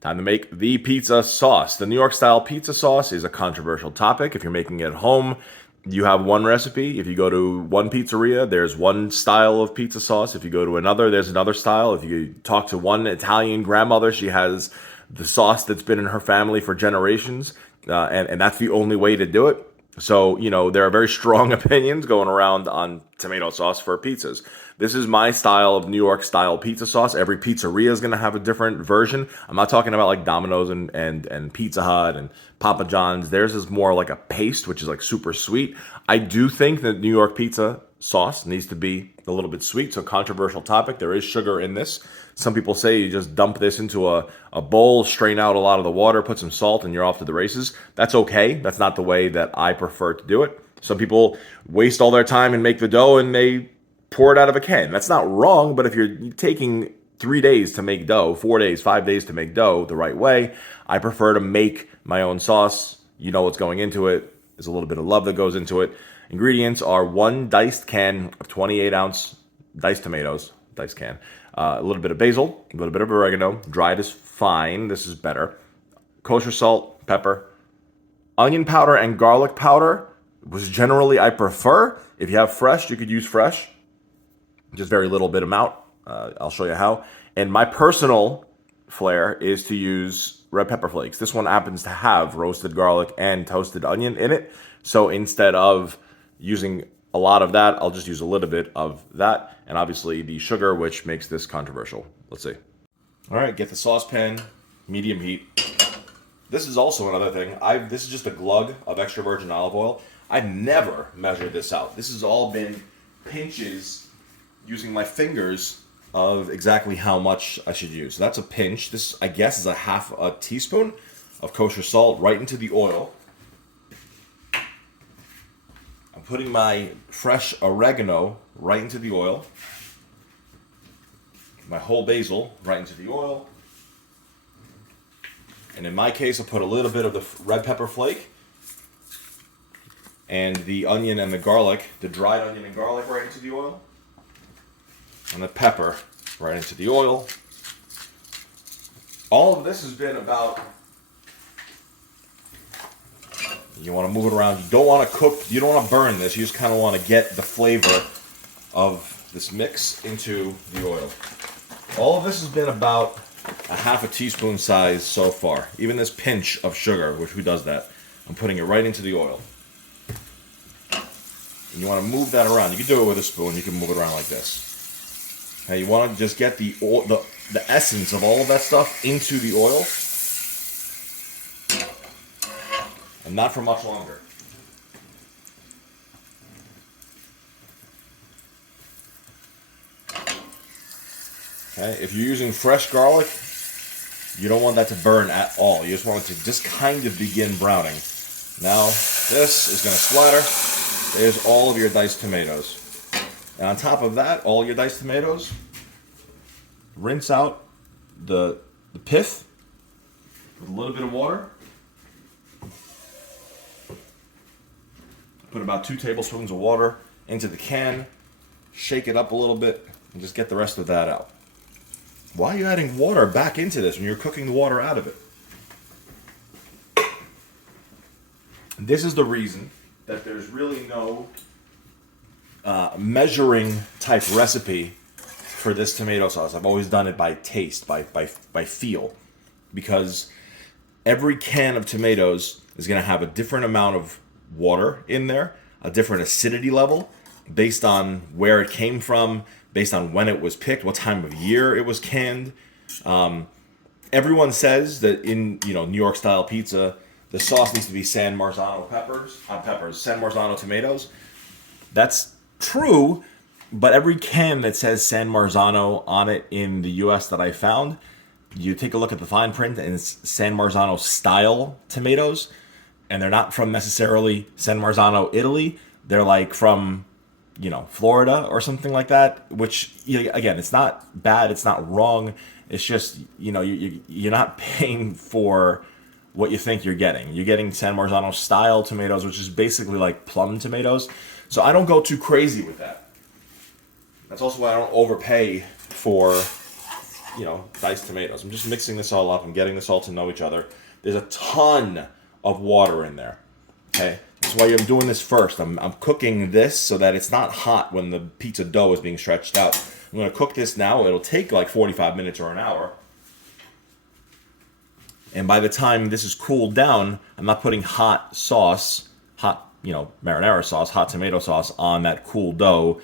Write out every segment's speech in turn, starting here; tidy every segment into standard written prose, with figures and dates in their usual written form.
Time to make the pizza sauce. The New York style pizza sauce is a controversial topic. If you're making it at home, you have one recipe. If you go to one pizzeria, there's one style of pizza sauce. If you go to another, there's another style. If you talk to one Italian grandmother, she has the sauce that's been in her family for generations, and that's the only way to do it. So, there are very strong opinions going around on tomato sauce for pizzas. This is my style of New York style pizza sauce. Every pizzeria is going to have a different version. I'm not talking about like Domino's and Pizza Hut and Papa John's. Theirs is more like a paste, which is like super sweet. I do think that New York pizza sauce needs to be a little bit sweet. So controversial topic. There is sugar in this. Some people say you just dump this into a bowl, strain out a lot of the water, put some salt, and you're off to the races. That's okay. That's not the way that I prefer to do it. Some people waste all their time and make the dough and they pour it out of a can. That's not wrong, but if you're taking 3 days to make dough, 4 days, 5 days to make dough the right way, I prefer to make my own sauce. You know what's going into it. There's a little bit of love that goes into it. Ingredients are 1 diced can of 28-ounce diced tomatoes, diced can, a little bit of basil, a little bit of oregano. Dried is fine. This is better. Kosher salt, pepper, onion powder, and garlic powder, which generally I prefer. If you have fresh, you could use fresh. Just very little bit amount. I'll show you how. And my personal flair is to use red pepper flakes. This one happens to have roasted garlic and toasted onion in it. So instead of using a lot of that, I'll just use a little bit of that. And obviously the sugar, which makes this controversial. Let's see. All right, get the saucepan, medium heat. This is also another thing. This is just a glug of extra virgin olive oil. I've never measured this out. This has all been pinches using my fingers of exactly how much I should use. So that's a pinch. This, I guess, is a half a teaspoon of kosher salt right into the oil. I'm putting my fresh oregano right into the oil. My whole basil right into the oil. And in my case, I put a little bit of the red pepper flake and the onion and the garlic, the dried onion and garlic right into the oil. And the pepper right into the oil. All of this has been about, you want to move it around. You don't want to cook, you don't want to burn this. You just kind of want to get the flavor of this mix into the oil. All of this has been about a half a teaspoon size so far. Even this pinch of sugar, which who does that? I'm putting it right into the oil. And you want to move that around. You can do it with a spoon. You can move it around like this. Okay, you want to just get the essence of all of that stuff into the oil. And not for much longer. Okay, if you're using fresh garlic, you don't want that to burn at all. You just want it to just kind of begin browning. Now, this is going to splatter. There's all of your diced tomatoes. And on top of that, all your diced tomatoes, rinse out the pith with a little bit of water. Put about 2 tablespoons of water into the can. Shake it up a little bit and just get the rest of that out. Why are you adding water back into this when you're cooking the water out of it? This is the reason that there's really no measuring type recipe for this tomato sauce. I've always done it by taste, by feel, because every can of tomatoes is going to have a different amount of water in there, a different acidity level based on where it came from, based on when it was picked, what time of year it was canned. Everyone says that in New York style pizza, the sauce needs to be San Marzano San Marzano tomatoes. That's true, but every can that says San Marzano on it in the US that I found, you take a look at the fine print and it's San Marzano Style tomatoes, and they're not from necessarily San Marzano, Italy. They're like from, Florida or something like that, which, again, it's not bad, it's not wrong. It's just, you're not paying for what you think you're getting. You're getting San Marzano Style tomatoes, which is basically like Plum tomatoes. So I don't go too crazy with that. That's also why I don't overpay for, diced tomatoes. I'm just mixing this all up and getting this all to know each other. There's a ton of water in there. Okay, that's why I'm doing this first. I'm cooking this so that it's not hot when the pizza dough is being stretched out. I'm going to cook this now. It'll take like 45 minutes or an hour. And by the time this is cooled down, I'm not putting hot sauce, marinara sauce, hot tomato sauce on that cool dough,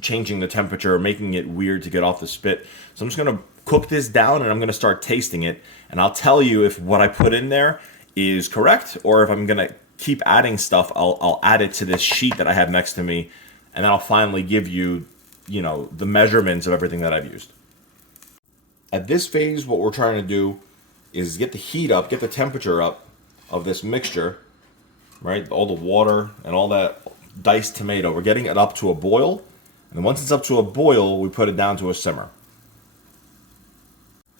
changing the temperature, making it weird to get off the spit. So I'm just going to cook this down and I'm going to start tasting it. And I'll tell you if what I put in there is correct or if I'm going to keep adding stuff. I'll add it to this sheet that I have next to me. And then I'll finally give you, the measurements of everything that I've used. At this phase, what we're trying to do is get the heat up, get the temperature up of this mixture, right? All the water and all that diced tomato. We're getting it up to a boil. And then once it's up to a boil, we put it down to a simmer.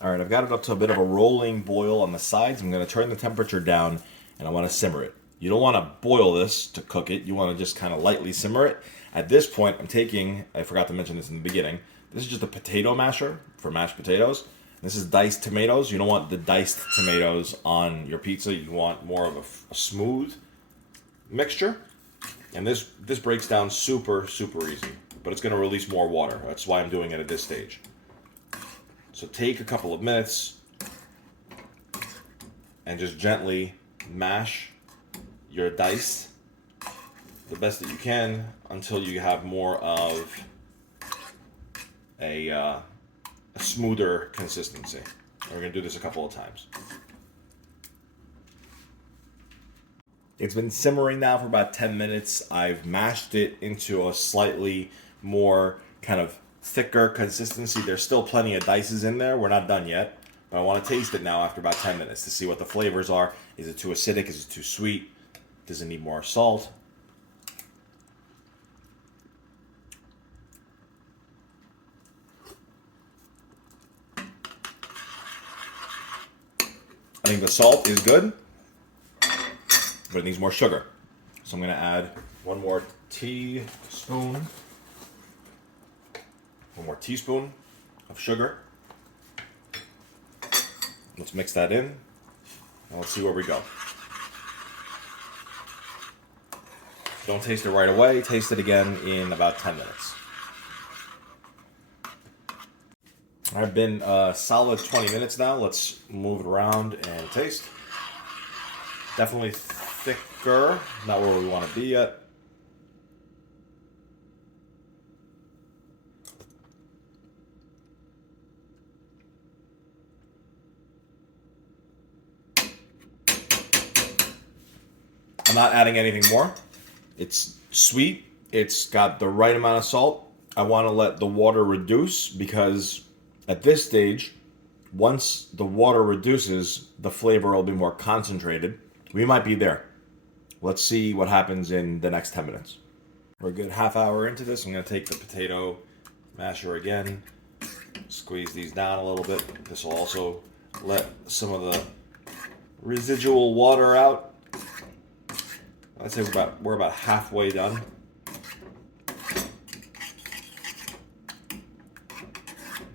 All right, I've got it up to a bit of a rolling boil on the sides. I'm going to turn the temperature down and I want to simmer it. You don't want to boil this to cook it. You want to just kind of lightly simmer it. At this point, I forgot to mention this in the beginning, this is just a potato masher for mashed potatoes. This is diced tomatoes. You don't want the diced tomatoes on your pizza. You want more of a smooth mixture. And this breaks down super, super easy. But it's going to release more water. That's why I'm doing it at this stage. So take a couple of minutes and just gently mash your dice the best that you can until you have more of a smoother consistency. And we're going to do this a couple of times. It's been simmering now for about 10 minutes. I've mashed it into a slightly more kind of thicker consistency. There's still plenty of dices in there. We're not done yet. But I want to taste it now after about 10 minutes to see what the flavors are. Is it too acidic? Is it too sweet? Does it need more salt? I think the salt is good, but it needs more sugar. So I'm going to add one more teaspoon of sugar. Let's mix that in, and let's see where we go. Don't taste it right away. Taste it again in about 10 minutes. I've been a solid 20 minutes now. Let's move it around and taste. Definitely thicker. Not where we want to be yet. I'm not adding anything more. It's sweet. It's got the right amount of salt. I want to let the water reduce because at this stage, once the water reduces, the flavor will be more concentrated. We might be there. Let's see what happens in the next 10 minutes. We're a good half hour into this. I'm going to take the potato masher again, squeeze these down a little bit. This will also let some of the residual water out. I'd say we're about halfway done.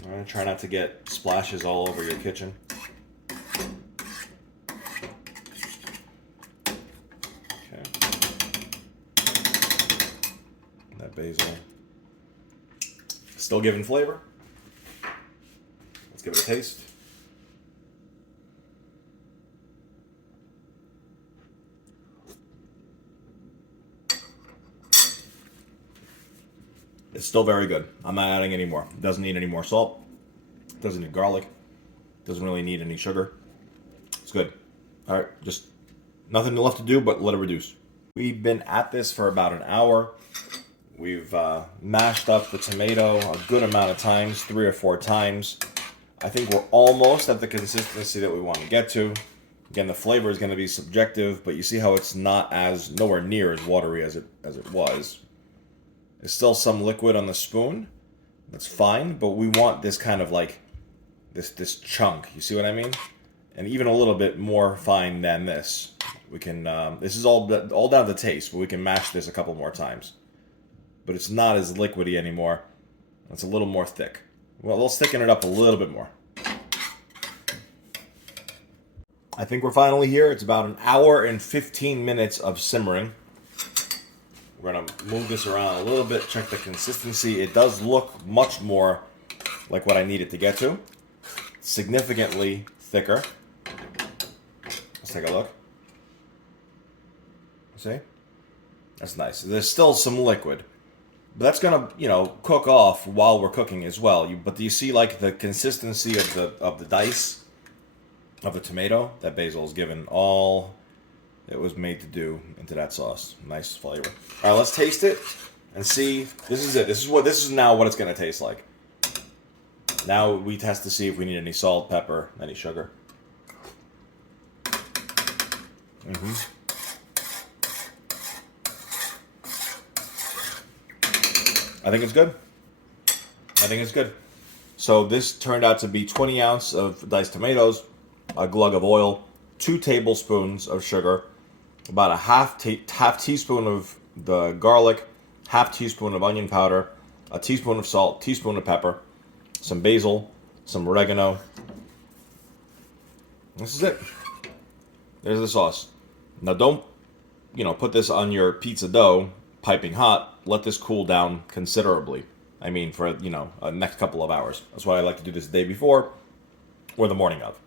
All right, try not to get splashes all over your kitchen. Okay. That basil. Still giving flavor. Let's give it a taste. It's still very good. I'm not adding any more. It doesn't need any more salt. It doesn't need garlic. It doesn't really need any sugar. It's good. All right, just nothing left to do but let it reduce. We've been at this for about an hour. We've mashed up the tomato a good amount of times, 3 or 4 times. I think we're almost at the consistency that we want to get to. Again, the flavor is going to be subjective, but you see how it's nowhere near as watery as it was. There's still some liquid on the spoon. That's fine, but we want this kind of like this chunk. You see what I mean? And even a little bit more fine than this. We can. This is all down to taste, but we can mash this a couple more times. But it's not as liquidy anymore. It's a little more thick. Well, let's thicken it up a little bit more. I think we're finally here. It's about an hour and 15 minutes of simmering. We're going to move this around a little bit, check the consistency. It does look much more like what I need it to get to. Significantly thicker. Let's take a look. See? That's nice. There's still some liquid. But that's going to, cook off while we're cooking as well. But do you see, like, the consistency of the dice of the tomato that Basil is given all it was made to do into that sauce? Nice flavor. All right, let's taste it and see. This is it. This is now what it's going to taste like. Now we test to see if we need any salt, pepper, any sugar. I think it's good. So this turned out to be 20 ounces of diced tomatoes, a glug of oil, 2 tablespoons of sugar, about a half teaspoon of the garlic, half teaspoon of onion powder, a teaspoon of salt, teaspoon of pepper, some basil, some oregano. This is it. There's the sauce. Now don't, put this on your pizza dough piping hot. Let this cool down considerably. I mean, for, a next couple of hours. That's why I like to do this the day before or the morning of.